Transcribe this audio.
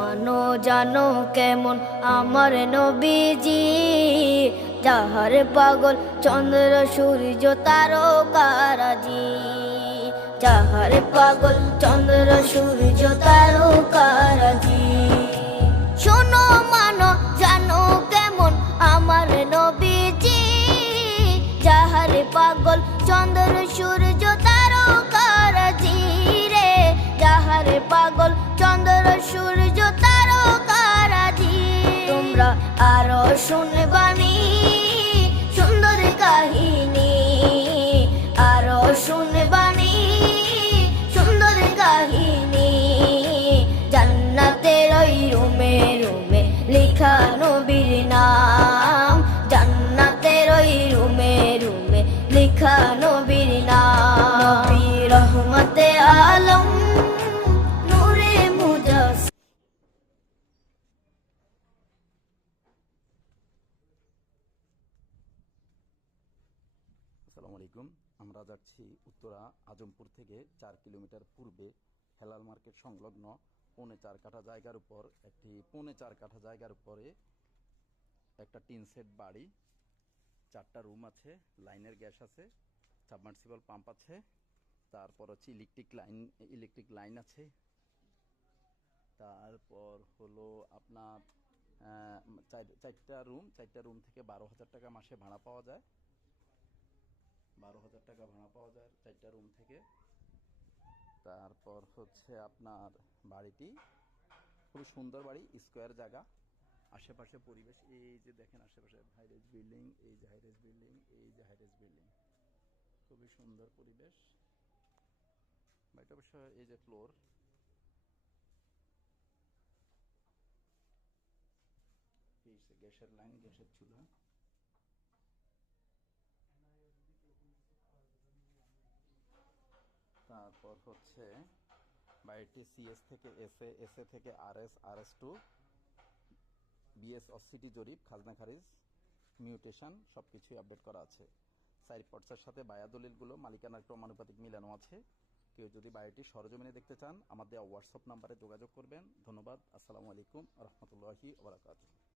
মানো জানো কেমন আমার নবীজি, যাহার পাগল চন্দ্র সূর্য তারকারাজি, যাহার পাগল চন্দ্র সূর্য তারকারাজি। শোনো মানো জানো কেমন আমার নবীজি, যাহার পাগল চন্দ্র সূর্য তারকারাজি রে, যাহার পাগল চন্দ্র সূর্য তারকারাজি। তোমরা আরো শুনবানি সুন্দর কাহিনী, আরো শুনবানি সুন্দর কাহিনী। জান্নাতের ওই রুমে রুমে লেখা নবীর নাম, জান্নাতের ওই রুমে রুমে লেখা নবীর নাম। নবী রহমতে আলম নূরে মুজাসসিম। আসসালামু আলাইকুম। আমরা যাচ্ছি উত্তরা আজমপুর থেকে 4 কিলোমিটার পূর্বে হেলাল মার্কেট সংলগ্ন 4.5 কাঠা জায়গার উপর একটি 4.5 কাঠা জায়গার উপরে একটা টিন সেট বাড়ি, 4টা রুম আছে, লাইনের গ্যাস আছে, সাবমার্সিবল পাম্প আছে, তারপর হচ্ছে ইলেকট্রিক লাইন আছে। তারপর হলো আপনার 4টা রুম থেকে 12,000 টাকা মাসে ভাড়া পাওয়া যায়। 12,000 টাকা ভাড়া পাওয়া যায় 4টা রুম থেকে। তারপর হচ্ছে আপনার বাড়িটি খুব সুন্দর বাড়ি, স্কোয়ার জায়গা, আশেপাশে পরিবেশ এই যে দেখেন, আশেপাশে হাইরেজ বিল্ডিং, এই যে হাইরেজ বিল্ডিং, এই যে হাইরেজ বিল্ডিং, খুবই সুন্দর পরিবেশ। বাড়িটা অবশ্য এই যে ফ্লোর, গ্যাসের লাইন, গ্যাসের চুলা। তারপর হচ্ছে বাড়িটি সিএস থেকে এসএ, এসএ থেকে আরএস, আরএস টু বিএস অসিটি জরিপ, খাজনা খারিজ, মিউটেশন সব কিছুই আপডেট করা আছে। সাইড পর্চার সাথে বায়া দলিলগুলো মালিকানার ক্রমানুপাতিক মিলানো আছে। কেউ যদি বাড়িটি সরজমিনে দেখতে চান আমাদের হোয়াটসঅ্যাপ নাম্বারে যোগাযোগ করবেন। ধন্যবাদ। আসসালামু আলাইকুম রহমতুল্লাহি ওয়া বারাকাতুহু।